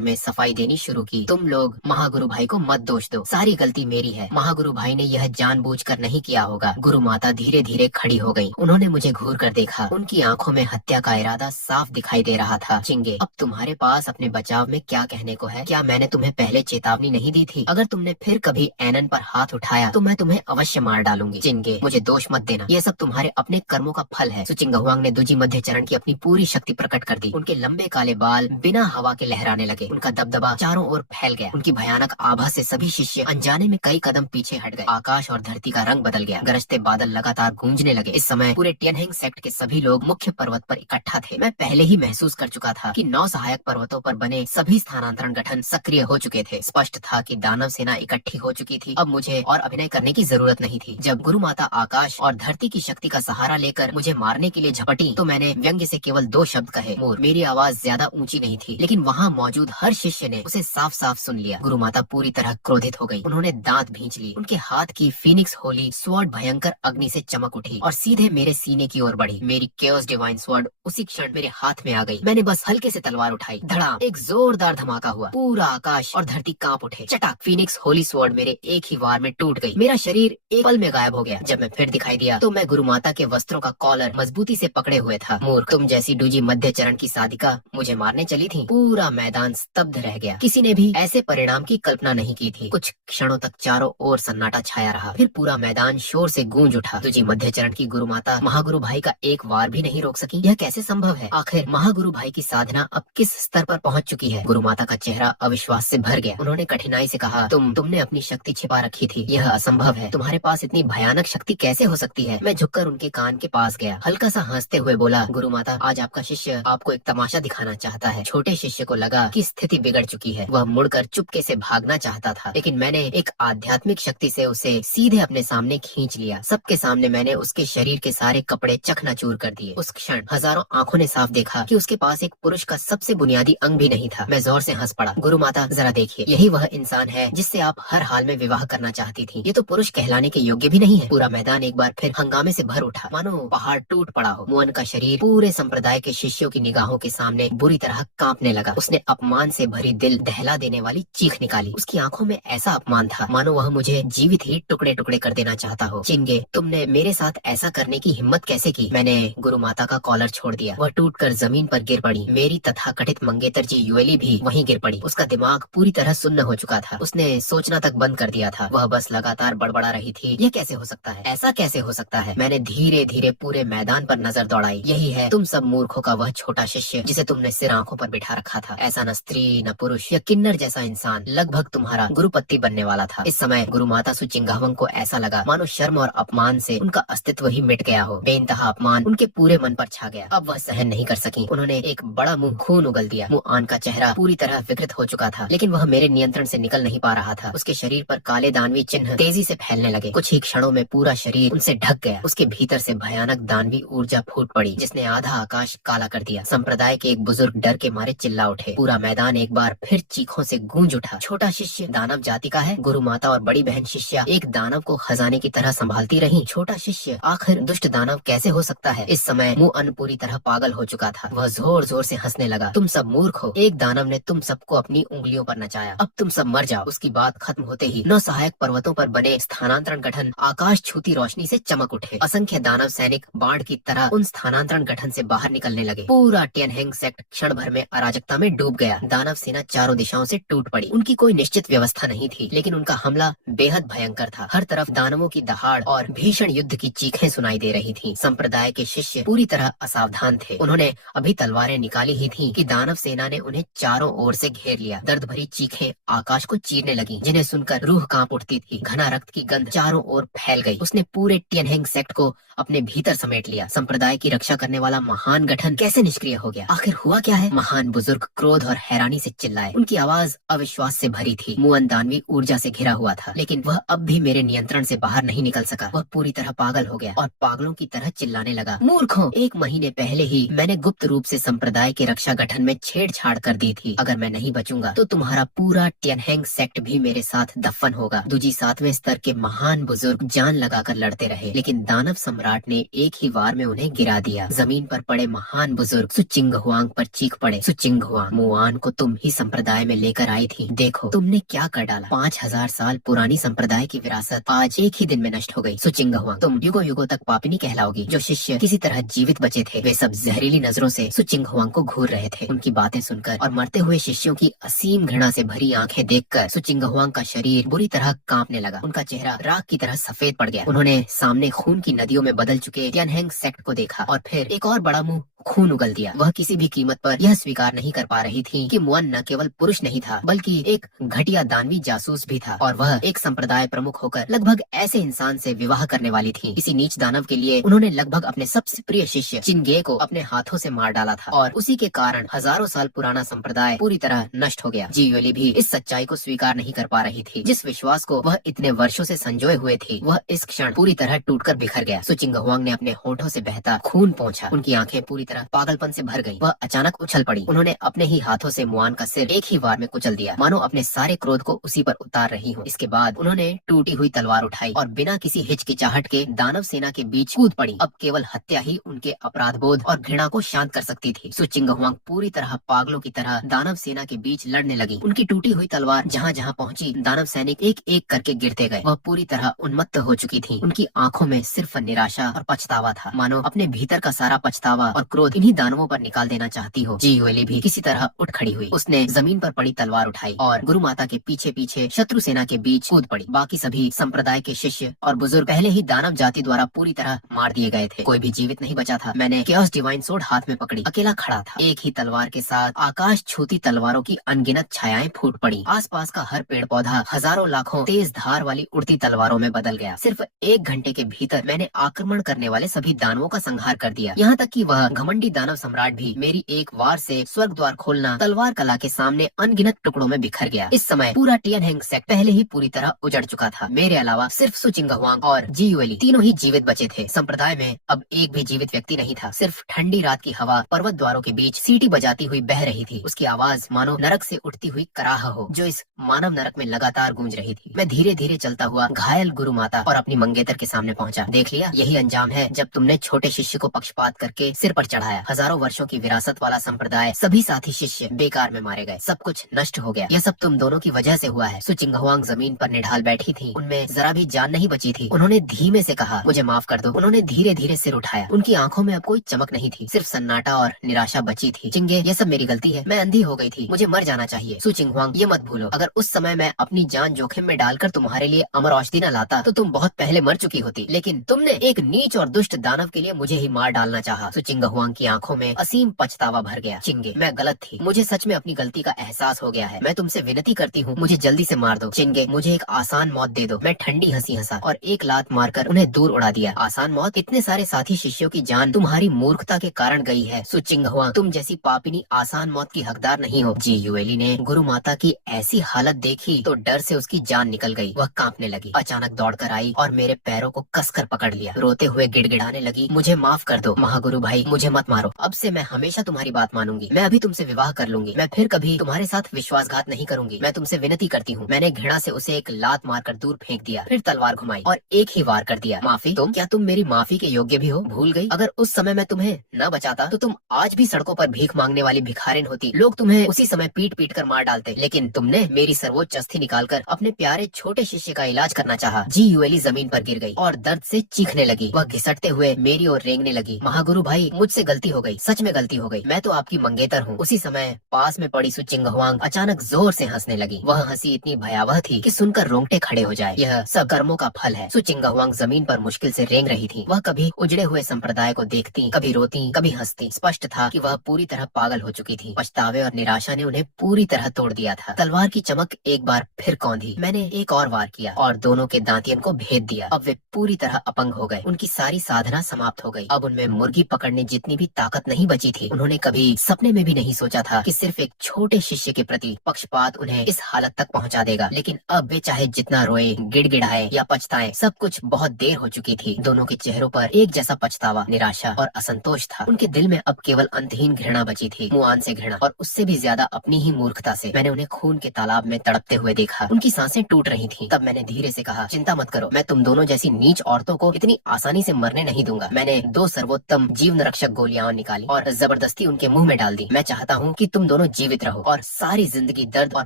में सफाई देनी शुरू की। तुम लोग महागुरु भाई को मत दोष दो, सारी गलती मेरी है। महागुरु भाई ने यह जानबूझकर नहीं किया होगा। गुरु माता धीरे धीरे खड़ी हो गयी। उन्होंने मुझे घूर कर देखा। उनकी आंखों में हत्या का इरादा साफ दिखाई दे रहा था। चिंगे, अब तुम्हारे पास अपने बचाव में क्या कहने को है? क्या मैंने तुम्हें पहले चेतावनी नहीं दी थी? अगर तुमने फिर कभी एनन पर हाथ उठाया तो मैं तुम्हें अवश्य मार डालूंगी। चिंगे, मुझे दोष मत देना, यह सब तुम्हारे अपने कर्मों का फल है। सुचिंगहुआंग ने दुजी मध्य चरण की अपनी पूरी शक्ति प्रकट कर दी। उनके लंबे काले बाल बिना हवा के लहराने लगे। उनका दबदबा चारों ओर फैल गया। उनकी भयानक आभा से सभी शिष्य अनजाने में कई कदम पीछे हट गए। आकाश और धरती का रंग बदल गया। गरजते बादल लगातार गूंजने लगे। इस समय पूरे टियनहेंग सेक्ट के सभी लोग मुख्य पर्वत पर इकट्ठा थे। मैं पहले ही महसूस कर चुका था कि 9 सहायक पर्वतों पर बने सभी स्थानांतरण गठन सक्रिय हो चुके थे। स्पष्ट था कि दानव सेना इकट्ठी हो चुकी थी। अब मुझे और अभिनय करने की जरूरत नहीं थी। जब गुरु माता आकाश और धरती की शक्ति का सहारा लेकर मुझे मारने के लिए झपटी तो मैंने व्यंग्य से केवल 2 शब्द कहे, मोर। मेरी आवाज ज्यादा ऊंची नहीं थी, लेकिन वहाँ मौजूद हर शिष्य ने उसे साफ साफ सुन लिया। गुरु माता पूरी तरह क्रोधित हो गई। उन्होंने दांत भींच ली। उनके हाथ की फीनिक्स होली स्वॉर्ड भयंकर अग्नि से चमक उठी और सीधे मेरे सीने की ओर बढ़ी। मेरी केओस डिवाइन स्वॉर्ड उसी क्षण मेरे हाथ में आ गई। मैंने बस हल्के से तलवार उठाई। धड़ाम, एक जोरदार धमाका हुआ। पूरा आकाश और धरती कांप उठे। चटाक, फीनिक्स होली स्वॉर्ड मेरे एक ही वार में टूट गई। मेरा शरीर एक पल में गायब हो गया। जब मैं फिर दिखाई दिया तो मैं गुरु माता के वस्त्रों का कॉलर मजबूती से पकड़े हुए था। मूर्ख, तुम जैसी दूजी मध्य चरण की साधिका मुझे मारने चली थी। पूरा मैदान स्तब्ध रह गया। किसी ने भी ऐसे परिणाम की कल्पना नहीं की थी। कुछ क्षणों तक चारों ओर सन्नाटा छाया रहा। फिर पूरा मैदान शोर से गूंज उठा। दूजी मध्य चरण की गुरु माता महागुरु भाई का एक वार भी नहीं रोक सकी। यह कैसे संभव है? आखिर महागुरु भाई की साधना अब किस स्तर पर पहुंच चुकी है? गुरु माता का चेहरा अविश्वास से भर गया। उन्होंने कठिनाई से कहा, तुमने अपनी शक्ति छिपा रखी थी। यह असंभव है। तुम्हारे पास इतनी भयानक शक्ति कैसे हो सकती है? मैं झुककर उनके कान के पास गया। हल्का सा हंसते हुए बोला, गुरु माता, आज आपका शिष्य आपको एक तमाशा दिखाना चाहता है। छोटे शिष्य को लगा कि स्थिति बिगड़ चुकी है। वह मुड़कर चुपके से भागना चाहता था, लेकिन मैंने एक आध्यात्मिक शक्ति से उसे सीधे अपने सामने खींच लिया। सबके सामने मैंने उसके शरीर के सारे कपड़े चकनाचूर कर दिए। उस क्षण हजारों आंखों ने साफ देखा कि उसके पास एक पुरुष का सबसे बुनियादी अंग भी नहीं था। मैं जोर से हंस पड़ा। गुरु माता, जरा देखिए, यही वह इंसान है जिससे आप हर हाल में विवाह करना चाहती थी। ये तो पुरुष कहलाने के योग्य भी नहीं है। पूरा मैदान एक बार फिर हंगामे से भर उठा, मानो पहाड़ टूट पड़ा हो। मुअन का शरीर पूरे संप्रदाय के शिष्यों की निगाहों के सामने बुरी तरह कांपने लगा। उसने अपमान से भरी दिल दहला देने वाली चीख निकाली। उसकी आंखों में ऐसा अपमान था मानो वह मुझे जीवित ही टुकड़े टुकड़े कर देना चाहता हो। चिंगे, तुमने मेरे साथ ऐसा करने की हिम्मत कैसे की? मैंने गुरु माता का कॉलर छोड़ दिया। वह टूटकर जमीन पर गिर पड़ी। मेरी तथाकथित मंगेतर जी युएली भी वहीं गिर पड़ी। उसका दिमाग पूरी तरह सुन्न हो चुका था। उसने सोचना तक बंद कर दिया था। वह बस लगातार बड़बड़ा रही थी, यह कैसे हो सकता है? ऐसा कैसे हो सकता है? मैंने धीरे धीरे पूरे मैदान पर नजर दौड़ाई। यही है तुम सब मूर्खों का वह छोटा शिष्य जिसे तुमने सिर आंखों पर बिठा रखा था। ऐसा न स्त्री न पुरुष या किन्नर जैसा इंसान लगभग तुम्हारा गुरुपत्ति बनने वाला था। इस समय गुरु माता सुचिंगावंग को ऐसा लगा मानो शर्म और अपमान से उनका अस्तित्व ही मिट गया हो। बेइंतहा अपमान उनके पूरे मन पर छा गया। अब वह सहन नहीं कर सकी। उन्होंने एक बड़ा मुंह खून उगल दिया। मुआन का चेहरा पूरी तरह विकृत हो चुका था, लेकिन वह मेरे नियंत्रण से निकल नहीं पा रहा था। उसके शरीर पर काले दानवी चिन्ह तेजी से फैलने लगे। कुछ ही क्षणों में पूरा शरीर उनसे ढक गया। उसके भीतर से भयानक दानवी ऊर्जा फूट पड़ी, जिसने आधा आकाश काला कर दिया। संप्रदाय के एक बुजुर्ग डर के मारे चिल्ला उठे। पूरा मैदान एक बार फिर चीखों से गूंज उठा। छोटा शिष्य दानव जाति का है? गुरु माता और बड़ी बहन शिष्या एक दानव को खजाने की तरह संभालती रही। छोटा शिष्य आखिर दुष्ट दानव कैसे हो सकता है? इस समय मुअन पूरी तरह पागल हो चुका था। वह जोर जोर से हंसने लगा। तुम सब मूर्ख हो। एक दानव ने तुम सबको अपनी उंगलियों पर नचाया। अब तुम सब मर जाओ। उसकी बात खत्म होते ही 9 सहायक पर्वतों पर बने स्थानांतरण गठन आकाश छूती रोशनी से चमक उठे। असंख्य दानव सैनिक बाढ़ की तरह उन स्थानांतरण गठन से बाहर निकलने लगे। पूरा टियनहेंग सेक्ट क्षण भर में अराजकता में डूब गया। दानव सेना चारों दिशाओं से टूट पड़ी। उनकी कोई निश्चित व्यवस्था नहीं थी, लेकिन उनका हमला बेहद भयंकर था। हर तरफ दानवों की दहाड़ और भीषण युद्ध की चीखें सुनाई दे रही थीं। संप्रदाय के शिष्य पूरी तरह असावधान थे। उन्होंने अभी तलवारें निकाली ही थीं कि दानव सेना ने उन्हें चारों ओर से घेर लिया। दर्द भरी चीखें आकाश को चीरने लगी, जिन्हें सुनकर रूह कांप उठती थी। घना रक्त की गंध चारों ओर फैल गई। उसने पूरे टियनहेंग सेक्ट को अपने भीतर समेट लिया। संप्रदाय की रक्षा करने वाला महान गठन कैसे निष्क्रिय हो गया? आखिर हुआ क्या है? महान बुजुर्ग क्रोध और हैरानी से चिल्लाए। उनकी आवाज अविश्वास से भरी थी। मुअन दानवी ऊर्जा से घिरा हुआ था, लेकिन वह अब भी मेरे नियंत्रण से बाहर नहीं निकल सका। वह पूरी तरह पागल हो गया और पागलों की तरह चिल्लाने लगा, मूर्खों! 1 महीने पहले ही मैंने गुप्त रूप से संप्रदाय के रक्षा गठन में छेड़छाड़ कर दी थी। अगर मैं नहीं बचूंगा तो तुम्हारा पूरा टियनहेंग सेक्ट भी मेरे साथ दफन होगा। दूजी 7वें स्तर के महान बुजुर्ग जान लगाकर लड़ते रहे, लेकिन दानव सम्राट ने एक ही वार में उन्हें गिरा दिया। जमीन पर पड़े महान बुजुर्ग सुचिंग हुआंग पर चीख पड़े, सुचिंग हुआंग, मुआन को तुम ही संप्रदाय में लेकर आई थी, देखो तुमने क्या कर डाला। 5000 साल पुरानी संप्रदाय की विरासत आज एक ही दिन में नष्ट हो गई। सुचिंग हुआंग, तुम युगों युगों तक पापिनी कहलाओगी। जो शिष्य किसी तरह जीवित बचे थे वे सब जहरीली नजरों से सुचिंग हुआंग को घूर रहे थे। उनकी बातें सुनकर और मरते हुए शिष्यों की असीम घृणा से भरी आंखें देखकर सुचिंग हुआंग का शरीर बुरी तरह कांपने लगा। उनका चेहरा राख की तरह सफेद पड़ गया। उन्होंने सामने खून की नदियों में बदल चुके टियानहेंग सेक्ट को देखा और फिर एक और बड़ा मुंह खून उगल दिया। वह किसी भी कीमत पर यह स्वीकार नहीं कर पा रही थी कि मुअन न केवल पुरुष नहीं था बल्कि एक घटिया दानवी जासूस भी था, और वह एक संप्रदाय प्रमुख होकर लगभग ऐसे इंसान से विवाह करने वाली थी। इसी नीच दानव के लिए उन्होंने लगभग अपने सबसे प्रिय शिष्य चिनगे को अपने हाथों से मार डाला था, और उसी के कारण हजारों साल पुराना संप्रदाय पूरी तरह नष्ट हो गया। जी यूली भी इस सच्चाई को स्वीकार नहीं कर पा रही थी। जिस विश्वास को वह इतने वर्षों से संजोए हुए थी वह इस क्षण पूरी तरह टूटकर बिखर गया। सुचिंग हुआंग ने अपने होठों से बहता खून पोंछा। उनकी आंखें पूरी तरह पागलपन से भर गईं। वह अचानक उछल पड़ी। उन्होंने अपने ही हाथों से मुआन का सिर एक ही वार में कुचल दिया, मानो अपने सारे क्रोध को उसी पर उतार रही हो। इसके बाद उन्होंने टूटी हुई तलवार उठाई और बिना किसी हिचकिचाहट के दानव सेना के बीच कूद पड़ी। अब केवल हत्या ही उनके अपराध बोध और घृणा को शांत कर सकती थी। सुचिंग हुआंग पूरी तरह पागलों की तरह दानव सेना के बीच लड़ने लगी। उनकी टूटी हुई तलवार जहाँ जहाँ पहुँची दानव सैनिक एक एक करके गिरते गए। वह पूरी तरह उन्मत्त हो चुकी थी। उनकी आंखों में सिर्फ निराशा और पछतावा था, मानो अपने भीतर का सारा पछतावा और क्रोध इन्हीं दानवों पर निकाल देना चाहती हो। जी यूली भी किसी तरह उठ खड़ी हुई। उसने जमीन पर पड़ी तलवार उठाई और गुरु माता के पीछे पीछे शत्रु सेना के बीच कूद पड़ी। बाकी सभी संप्रदाय के शिष्य और बुजुर्ग पहले ही दानव जाति द्वारा पूरी तरह मार दिए गए थे। कोई भी जीवित नहीं बचा था। मैंने केओस डिवाइन सोर्ड हाथ में पकड़ी अकेला खड़ा था। एक ही तलवार के साथ आकाश छूती तलवारों की अनगिनत छायाएं फूट पड़ी। आसपास का हर पेड़ पौधा हजारों लाखों तेज धार वाली उड़ती तलवारों में बदल गया। सिर्फ 1 घंटे के भीतर मैंने आक्रमण करने वाले सभी दानवों का संहार कर दिया। यहाँ तक कि वह घमंडी दानव सम्राट भी मेरी एक वार से स्वर्ग द्वार खोलना तलवार कला के सामने अनगिनत टुकड़ों में बिखर गया। इस समय पूरा टियानहेंग सेक्ट पहले ही पूरी तरह उजड़ चुका था। मेरे अलावा सिर्फ सुचिंग हुआंग और जी यूली तीनों ही जीवित बचे थे। संप्रदाय में अब एक भी जीवित व्यक्ति नहीं था। सिर्फ ठंडी रात की हवा पर्वत द्वारों के बीच सीटी बजाती हुई बह रही थी। उसकी आवाज मानो नरक से उठती हुई कराह हो जो इस मानव नरक में लगातार गूंज रही थी। मैं धीरे धीरे चलता हुआ घायल गुरु माता और अपनी मंगेतर के सामने पहुंचा। देख लिया, यही अंजाम है जब तुमने छोटे शिष्य को पक्षपात करके सिर पर चढ़ाया। हजारों वर्षों की विरासत वाला संप्रदाय, सभी साथी शिष्य बेकार में मारे गए। सब कुछ नष्ट हो गया। यह सब तुम दोनों की वजह से हुआ है। सुचिंग हुआंग जमीन पर निढाल बैठी थी। उनमें जरा भी जान नहीं बची थी। उन्होंने धीमे से कहा, मुझे माफ कर दो। उन्होंने धीरे धीरे सिर उठाया। उनकी आंखों में अब कोई चमक नहीं थी, सिर्फ सन्नाटा और निराशा बची थी। चिंगे, यह सब मेरी गलती है। मैं अंधी हो गई थी। मुझे मर जाना चाहिए। सुचिंग हुआंग, ये मत भूलो, अगर उस समय मैं अपनी जान जोखिम में डालकर तुम्हारे लिए अमर औषधि न लाता तो तुम बहुत पहले मर चुकी होती। लेकिन तुमने एक नीच और दुष्ट दानव के लिए मुझे ही मार डालना चाहा। सुचिंग हुआंग की आंखों में असीम पछतावा भर गया। चिंगे, मैं गलत थी। मुझे सच में अपनी गलती का एहसास हो गया है। मैं तुमसे विनती करती हूँ, मुझे जल्दी से मार दो। चिंगे, मुझे एक आसान मौत दे दो। मैं ठंडी हंसी हंसा और एक लात मारकर उन्हें दूर उड़ा दिया। आसान मौत? इतने सारे साथी शिष्यों की जान तुम्हारी मूर्खता के कारण गई है। सुचिंग हुआंग, तुम जैसी पापिनी आसान मौत की हकदार नहीं हो। जी यूएली ने गुरु माता की ऐसी हालत देखी तो डर से उसकी जान निकल गई। वह कांपने लगी, अचानक दौड़कर आई और मेरे पैरों को कसकर पकड़ लिया। रोते हुए गिड़गिड़ाने लगी, मुझे माफ कर दो महागुरु भाई, मुझे मत मारो। अब से मैं हमेशा तुम्हारी बात मानूंगी। मैं अभी तुमसे विवाह कर लूंगी। मैं फिर कभी तुम्हारे साथ विश्वासघात नहीं करूंगी। मैं तुमसे विनती करती हूँ। मैंने घृणा से उसे एक लात मारकर दूर फेंक दिया, फिर तलवार घुमाई और एक ही वार कर दिया। माफी? तुम? क्या तुम मेरी माफी के योग्य भी हो? भूल गई? अगर उस समय मैं तुम्हें न बचाता तो तुम आज भी सड़कों पर भीख मांगने वाली भिखारिन होती। लोग तुम्हें उसी समय पीट पीट कर मार डालते। लेकिन तुमने मेरी सर्वोच्च अस्थि निकालकर अपने प्यारे छोटे शिष्य का इलाज करना चाहा। जी यूएली जमीन पर गिर गई और दर्द से चीखने लगी। वह घिसटते हुए मेरी ओर रेंगने लगी। महागुरु भाई, मुझसे गलती हो गई, सच में गलती हो गई। मैं तो आपकी मंगेतर हूँ। उसी समय पास में पड़ी सुचिंग हुआंग अचानक जोर से हंसने लगी। वह हंसी इतनी भयावह थी कि सुनकर रोंगटे खड़े हो जाए। यह सब कर्मों का फल है। सुचिंग हुआंग जमीन पर मुश्किल से रेंग रही थी। वह कभी उजड़े हुए संप्रदाय को देखती, कभी रोती, कभी हंसती। स्पष्ट था कि वह पूरी तरह पागल हो चुकी थी। पछतावे और निराशा ने उन्हें पूरी तरह तोड़ दिया था। तलवार की चमक एक बार फिर कौंधी। मैंने एक और वार किया और दोनों के दांतियन को भेद दिया। अब वे पूरी तरह अपंग हो गए। उनकी सारी साधना समाप्त हो गई। अब उनमें मुर्गी पकड़ने जितनी इतनी भी ताकत नहीं बची थी। उन्होंने कभी सपने में भी नहीं सोचा था कि सिर्फ एक छोटे शिष्य के प्रति पक्षपात उन्हें इस हालत तक पहुंचा देगा। लेकिन अब वे चाहे जितना रोए, गिड़गिड़ाए या पछताएं, सब कुछ बहुत देर हो चुकी थी। दोनों के चेहरों पर एक जैसा पछतावा, निराशा और असंतोष था। उनके दिल में अब केवल अंतहीन घृणा बची थी, मुआन से घृणा, और उससे भी ज्यादा अपनी ही मूर्खता से। मैंने उन्हें खून के तालाब में तड़पते हुए देखा। उनकी सांसें टूट रही थीं। तब मैंने धीरे से कहा, चिंता मत करो, मैं तुम दोनों जैसी नीच औरतों को इतनी आसानी से मरने नहीं दूंगा। मैंने 2 सर्वोत्तम जीवन रक्षक गोलियां निकाली और जबरदस्ती उनके मुंह में डाल दी। मैं चाहता हूँ कि तुम दोनों जीवित रहो और सारी जिंदगी दर्द और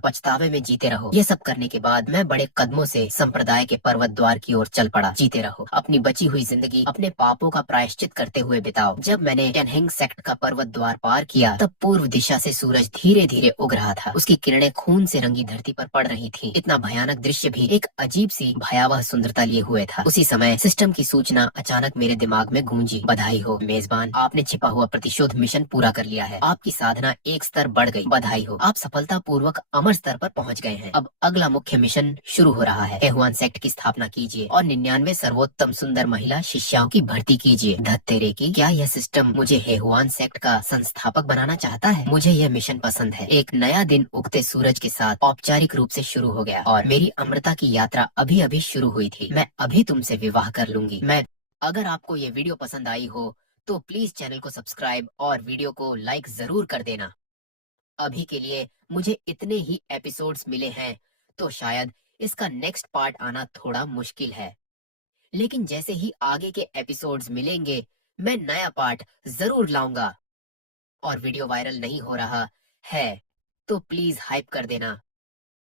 पछतावे में जीते रहो। ये सब करने के बाद मैं बड़े कदमों से संप्रदाय के पर्वत द्वार की ओर चल पड़ा। जीते रहो, अपनी बची हुई जिंदगी अपने पापों का प्रायश्चित करते हुए बिताओ। जब मैंने टेनहिंग सेक्ट का पर्वत द्वार पार किया, तब पूर्व दिशा से सूरज धीरे धीरे उग रहा था। उसकी किरणें खून से रंगी धरती पर पड़ रही थी। इतना भयानक दृश्य भी एक अजीब सी भयावह सुंदरता लिए हुए था। उसी समय सिस्टम की सूचना अचानक मेरे दिमाग में गूंजी, बधाई हो मेजबान, आपने छिपा हुआ प्रतिशोध मिशन पूरा कर लिया है। आपकी साधना एक स्तर बढ़ गई। बधाई हो, आप सफलता पूर्वक अमर स्तर पर पहुंच गए हैं। अब अगला मुख्य मिशन शुरू हो रहा है। हेहुआन सेक्ट की स्थापना कीजिए और 99 सर्वोत्तम सुंदर महिला शिष्याओं की भर्ती कीजिए। धत्तेरे की, क्या यह सिस्टम मुझे हेहुआन सेक्ट का संस्थापक बनाना चाहता है? मुझे यह मिशन पसंद है। एक नया दिन उगते सूरज के साथ औपचारिक रूप से शुरू हो गया और मेरी अमृता की यात्रा अभी अभी शुरू हुई थी। मैं अभी तुमसे विवाह कर लूंगी। अगर आपको ये वीडियो पसंद आई हो तो प्लीज चैनल को सब्सक्राइब और वीडियो को लाइक जरूर कर देना। अभी के लिए मुझे इतने ही एपिसोड्स मिले हैं तो शायद इसका नेक्स्ट पार्ट आना थोड़ा मुश्किल है, लेकिन जैसे ही आगे के एपिसोड्स मिलेंगे मैं नया पार्ट जरूर लाऊंगा। और वीडियो वायरल नहीं हो रहा है तो प्लीज हाइप कर देना।